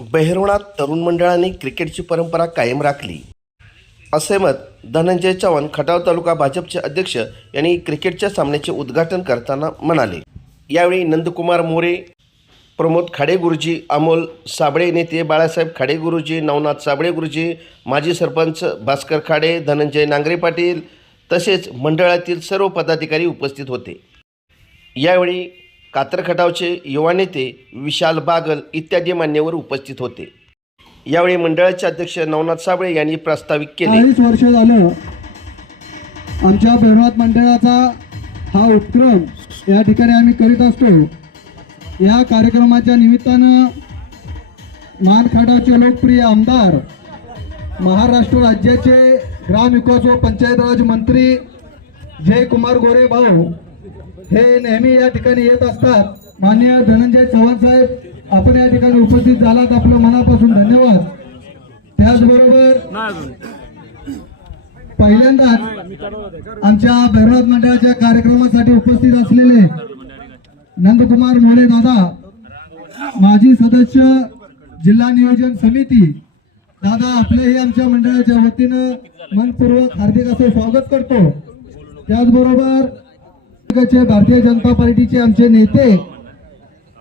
बहिरवणात तरुण मंडळांनी क्रिकेटची परंपरा कायम राखली, असे मत धनंजय चव्हाण खटाव तालुका भाजपचे अध्यक्ष यांनी क्रिकेटच्या सामन्याचे उद्घाटन करताना म्हणाले। यावेळी नंदकुमार मोरे, प्रमोद खाडे गुरुजी, अमोल साबळे, नेते बाळासाहेब खाडे गुरुजी, नवनाथ साबळे गुरुजी, माजी सरपंच भास्कर खाडे, धनंजय नांगरे पाटील तसेच मंडळातील सर्व पदाधिकारी उपस्थित होते। यावेळी कातर खटावचे युवा नेते विशाल बागल इत्यादी मान्यवर उपस्थित होते। यावेळी मंडळाचे अध्यक्ष नवनाथ साबळे यांनी प्रास्ताविक केले। 40 वर्ष झालं आमच्या बहिरवणात मंडळाचा हा उपक्रम या ठिकाणी आम्ही करीत असतो। या कार्यक्रमाच्या निमित्तानं मानखटावचे लोकप्रिय आमदार, महाराष्ट्र राज्याचे ग्रामविकास व पंचायत राज मंत्री जयकुमार गोरे भाऊ हे नेहमी या ठिकाणी येत असतात। माननीय धनंजय चव्हाण साहेब, आपण या ठिकाणी उपस्थित झालात, आपलं मनापासून धन्यवाद। त्याचबरोबर पहिल्यांदाच आमच्या बहिरवणात मंडळाच्या कार्यक्रमासाठी उपस्थित असलेले नंदकुमार मोरे दादा, माजी सदस्य जिल्हा नियोजन समिती दादा, आपलेही आमच्या मंडळाच्या वतीनं मनपूर्वक हार्दिक असे स्वागत करतो। त्याचबरोबर भारतीय जनता पार्टीचे आमचे नेते,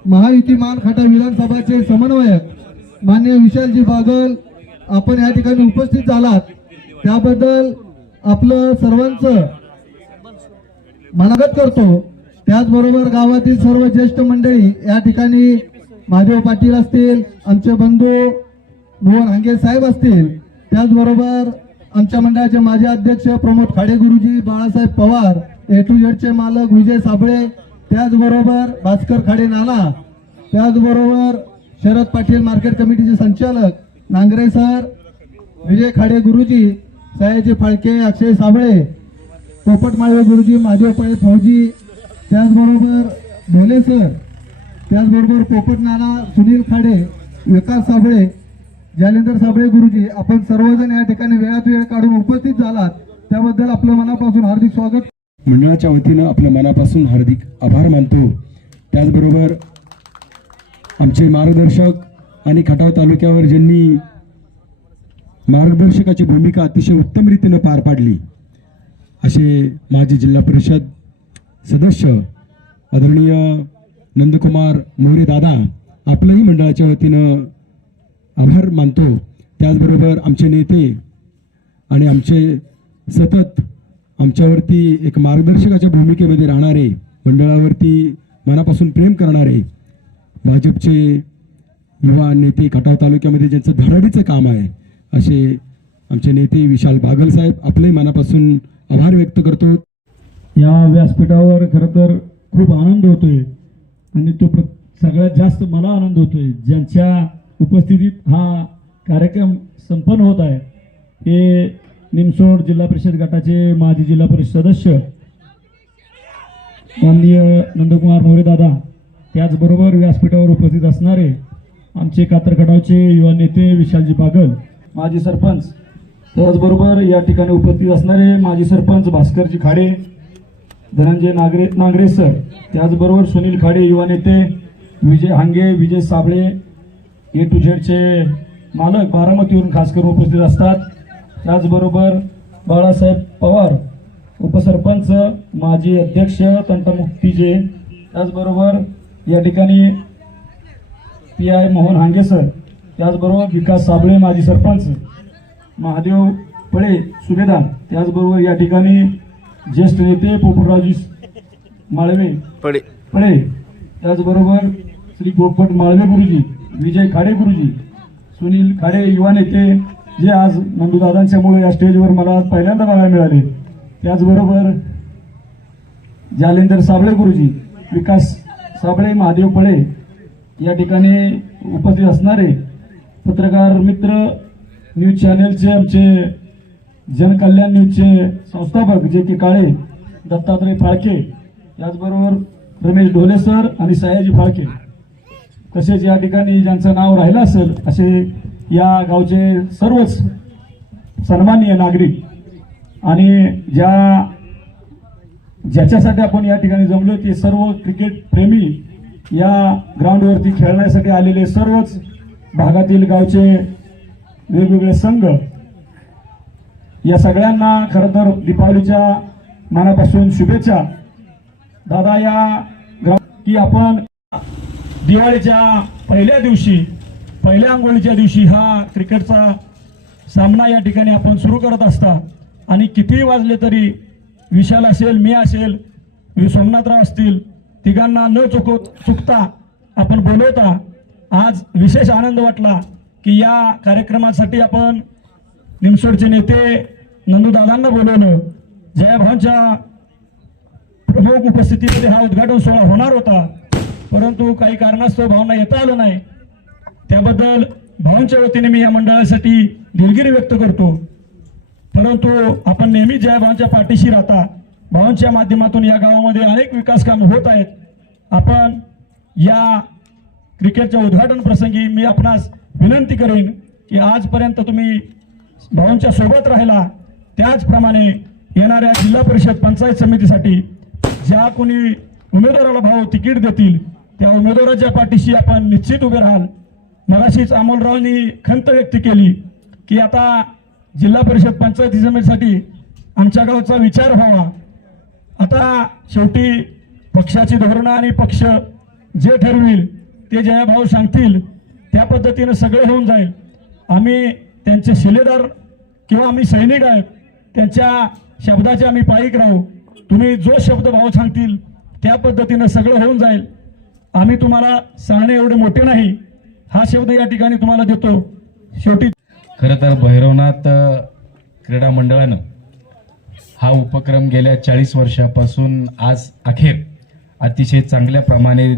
महायुती मानखटाव विधानसभाचे समन्वयक माननीय विशालजी बागल, आपण या ठिकाणी उपस्थित झालात, त्याबद्दल आपलं सर्वांचं मनागत करतो। त्याचबरोबर गावातील सर्व ज्येष्ठ मंडळी या ठिकाणी, महादेव पाटील असतील, आमचे बंधू मोहन हांगे साहेब असतील, त्याचबरोबर आमच्या मंडळाचे माजी अध्यक्ष प्रमोद खाडे गुरुजी, Balasaheb Pawar, A to Z चे मालक विजय साबळे, त्याचबरोबर भास्कर खाडे नाना, त्याचबरोबर शरद पाटील मार्केट कमिटीचे संचालक नांगरे सर, विजय खाडे गुरुजी, सयाजी फाळके, अक्षय साबळे, पोपट माळवे गुरुजी, महादेव पळे फौजी, त्याचबरोबर ढोले सर, त्याचबरोबर पोपट नाना, सुनील खाडे, विकास साबळे, जालेंदर साबळे गुरुजी, आपण सर्वजण या ठिकाणी वेळात वेळ काढून उपस्थित झालात, त्याबद्दल आपलं मनापासून हार्दिक स्वागत। मंडळाच्या वतीनं आपलं मनापासून हार्दिक आभार मानतो। त्याचबरोबर आमचे मार्गदर्शक आणि खटाव तालुक्यावर ज्यांनी मार्गदर्शकाची भूमिका अतिशय उत्तम रीतीने पार पाडली असे माजी जिल्हा परिषद सदस्य आदरणीय नंदकुमार मोरे दादा, आपलंही मंडळाच्या वतीनं आभार मानतो। त्याचबरोबर आमचे नेते आणि आमचे सतत आमच्यावरती एक मार्गदर्शकाच्या भूमिकेमध्ये राहणारे, मंडळावरती मनापासून प्रेम करणारे भाजपचे युवा नेते, खटाव तालुक्यामध्ये ज्यांचं धडाडीचं काम आहे असे आमचे नेते विशाल बागल साहेब, आपले मनापासून आभार व्यक्त करतो। या व्यासपीठावर खरं तर खूप आनंद होतोय आणि तो सगळ्यात जास्त मला आनंद होतोय ज्यांच्या उपस्थितीत हा कार्यक्रम संपन्न होत आहे। हे निमसोड जिल्हा परिषद गटाचे माजी जिल्हा परिषद सदस्य माननीय नंदकुमार मोरे दादा, त्याचबरोबर व्यासपीठावर उपस्थित असणारे आमचे कातर खटावचे युवा नेते विशालजी बागल, माजी सरपंच, त्याचबरोबर या ठिकाणी उपस्थित असणारे माजी सरपंच भास्करजी खाडे, धनंजय नांगरे सर, त्याचबरोबर सुनील खाडे युवा नेते, विजय हांगे, विजय साबळे, A to Z चे मालक बारामतीवरून खास करून उपस्थित असतात, त्याचबरोबर बाळासाहेब पवार उपसरपंच, माजी अध्यक्ष तंटमुक्तीचे, त्याचबरोबर या ठिकाणी PI मोहन हांगे सर, त्याचबरोबर विकास साबळे माजी सरपंच, महादेव पळे सुभेदार, त्याचबरोबर या ठिकाणी ज्येष्ठ नेते पोपटरावजी माळवे पळे, त्याचबरोबर श्री पोपट माळवे गुरुजी, विजय खाडे गुरुजी, सुनील खाडे युवा नेते, जे आज नंदूदादांच्यामुळे या स्टेजवर मला आज पहिल्यांदा बघायला मिळाले, त्याचबरोबर जालेंदर साबळे गुरुजी, विकास साबळे, महादेव पळे, या ठिकाणी उपस्थित असणारे पत्रकार मित्र, न्यूज चॅनेलचे आमचे जनकल्याण न्यूजचे संस्थापक जे काळे, दत्तात्रय फाळके, त्याचबरोबर रमेश ढोले सर आणि सयाजी फाळके, तसेच या ठिकाणी ज्यांचं नाव राहिलं असेल असे या गावचे सर्वच सन्माननीय नागरिक आणि ज्याच्यासाठी आपण या ठिकाणी जमलो ते सर्व क्रिकेट प्रेमी, या ग्राउंडवरती खेळण्यासाठी आलेले सर्वच भागातील गावचे वेगवेगळे संघ या सगळ्यांना खरं तर दीपावलीच्या मनापासून शुभेच्छा. दादा या की आपण दिवाळीच्या पहिल्या दिवशी पहिल्या आंघोळीच्या दिवशी हा क्रिकेटचा सामना या ठिकाणी आपण सुरू करत असता आणि कितीही वाजले तरी विशाल असेल, मी असेल, सोमनाथराव असतील, तिघांना न चुकता आपण बोलवता. आज विशेष आनंद वाटला की या कार्यक्रमासाठी आपण निमसोडचे नेते नंदूदादांना बोलवलं. जयाभाऊंच्या प्रमुख उपस्थितीमध्ये हा उद्घाटन सोहळा होणार होता, परंतु काही कारणास्तव भाऊंना येता आलं नाही. त्याबद्दल भाऊंच्या वतीने मी या मंडळासाठी दिलगिरी व्यक्त करतो. परंतु आपण नेहमी जयाभाऊंच्या पाठीशी राहता. भाऊंच्या माध्यमातून या गावामध्ये अनेक विकास कामे होत आहेत. आपण या क्रिकेटच्या उद्घाटन प्रसंगी मी आपणास विनंती करेन की आजपर्यंत तुम्ही भाऊंच्या सोबत राहिला, त्याचप्रमाणे येणाऱ्या जिल्हा परिषद पंचायत समितीसाठी ज्या कोणी उमेदवाराला भाऊ तिकीट देतील त्या उमेदवाराच्या पाठीशी आपण निश्चित उभे राहाल. मगाशीच अमोलरावांनी खंत व्यक्त केली की आता जिल्हा परिषद पंचायत समितीसाठी आमच्या गावचा विचार व्हावा. आता शेवटी पक्षाची धोरणं आणि पक्ष जे ठरविल ते जयाभाऊ सांगतील त्या पद्धतीनं सगळे होऊन जाईल. आम्ही त्यांचे शिलेदार किंवा आम्ही सैनिक आहेत, त्यांच्या शब्दाचे आम्ही पाईक राहू. तुम्ही जो शब्द भाऊ सांगतील त्या पद्धतीनं सगळं होऊन जाईल. आम्ही तुम्हाला सांगणे एवढे मोठे नाही, हा शब्द या ठिकाणी तुम्हाला देतो. शेवटी खरं तर भैरवनाथ क्रीडा मंडळानं हा उपक्रम गेल्या 40 वर्षापासून आज अखेर अतिशय चांगल्या प्रमाणे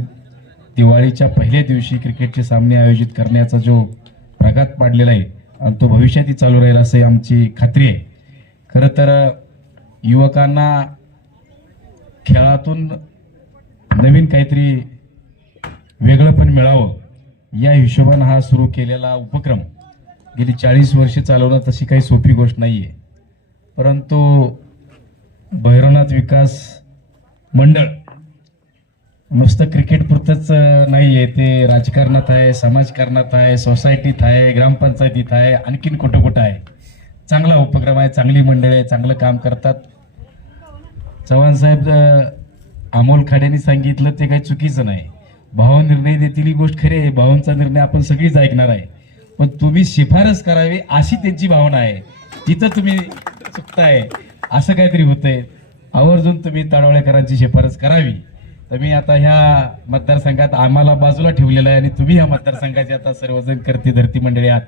दिवाळीच्या पहिल्या दिवशी क्रिकेटचे सामने आयोजित करण्याचा जो प्रघात पाडलेला आहे आणि तो भविष्यातही चालू राहील असे आमची खात्री आहे. खरं तर युवकांना खेळातून नवीन काहीतरी वेगळं पण मिळावं या हिशोबानं हा सुरू केलेला उपक्रम गेली 40 वर्षे चालवणं तशी काही सोपी गोष्ट नाही आहे. परंतु भैरवनाथ विकास मंडळ नुसतं क्रिकेटपुरतंच नाही आहे, ते राजकारणात आहे, समाजकारणात आहे, सोसायटीत आहे, ग्रामपंचायतीत आहे, आणखीन कुठं कुठं आहे. चांगला उपक्रम आहे, चांगली मंडळी आहे, चांगलं काम करतात. चव्हाण साहेब अमोल खाड्यांनी सांगितलं ते काही चुकीचं नाही. भाऊ निर्णय देतील ही गोष्ट खरी आहे, भाऊंचा निर्णय आपण सगळीच ऐकणार आहे, पण तुम्ही शिफारस करावी अशी त्यांची भावना आहे. तिथं तुम्ही चुकताय, असं काहीतरी होतंय. आवर्जून तुम्ही तळवळेकरांची शिफारस करावी. तर मी आता ह्या मतदारसंघात आम्हाला बाजूला ठेवलेलं आहे आणि तुम्ही ह्या मतदारसंघाचे आता सर्वजण करते धरती मंडळी आहात.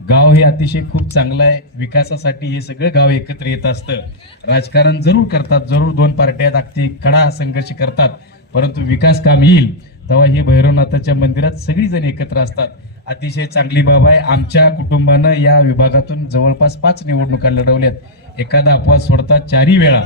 गाव हे अतिशय खूप चांगलं आहे. विकासासाठी हे सगळं गाव एकत्र येत असतं. राजकारण जरूर करतात, जरूर दोन पार्ट्या अगदी कडा संघर्ष करतात, परंतु विकास काम येईल तेव्हा ही भैरवनाथाच्या मंदिरात सगळीजण एकत्र असतात. अतिशय चांगली बाब आहे. आमच्या कुटुंबानं या विभागातून जवळपास 5 निवडणुका लढवल्यात. एखादा अपवाद सोडता 4ही वेळा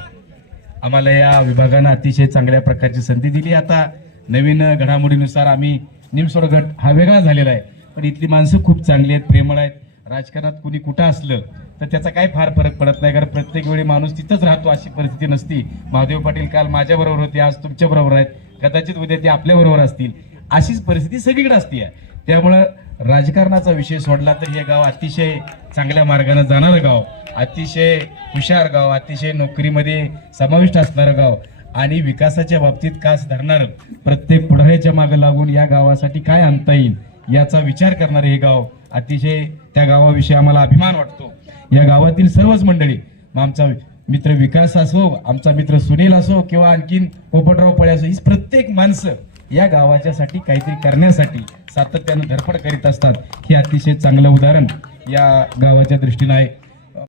आम्हाला या विभागानं अतिशय चांगल्या प्रकारची संधी दिली. आता नवीन घडामोडीनुसार आम्ही निमसोड गट हा वेगळा झालेला आहे, पण इथली माणसं खूप चांगली आहेत, प्रेमळ आहेत. राजकारणात कुणी कुठं असलं तर त्याचा काही फार फरक पडत नाही, कारण प्रत्येक वेळी माणूस तिथंच राहतो अशी परिस्थिती नसती. महादेव पाटील काल माझ्या बरोबर होते, आज तुमच्या बरोबर आहेत, कदाचित उद्या ते आपल्या बरोबर असतील. अशीच परिस्थिती सगळीकडे असते. त्यामुळं राजकारणाचा विषय सोडला तर हे गाव अतिशय चांगल्या मार्गाने जाणारं गाव, अतिशय हुशार गाव, अतिशय नोकरीमध्ये समाविष्ट असणारं गाव आणि विकासाच्या बाबतीत कास धरणारं, प्रत्येक पुढाऱ्याच्या मागे लागून या गावासाठी काय आणता येईल याचा विचार करणारे हे गाव. अतिशय त्या गावाविषयी आम्हाला अभिमान वाटतो. या गावातील सर्वच मंडळी, मग आमचा मित्र विकास असो, आमचा मित्र सुनील असो किंवा आणखीन पोपटराव पळे असो, ही प्रत्येक माणसं या गावाच्यासाठी काहीतरी करण्यासाठी सातत्यानं धडपड करीत असतात. हे अतिशय चांगलं उदाहरण या गावाच्या दृष्टीनं आहे.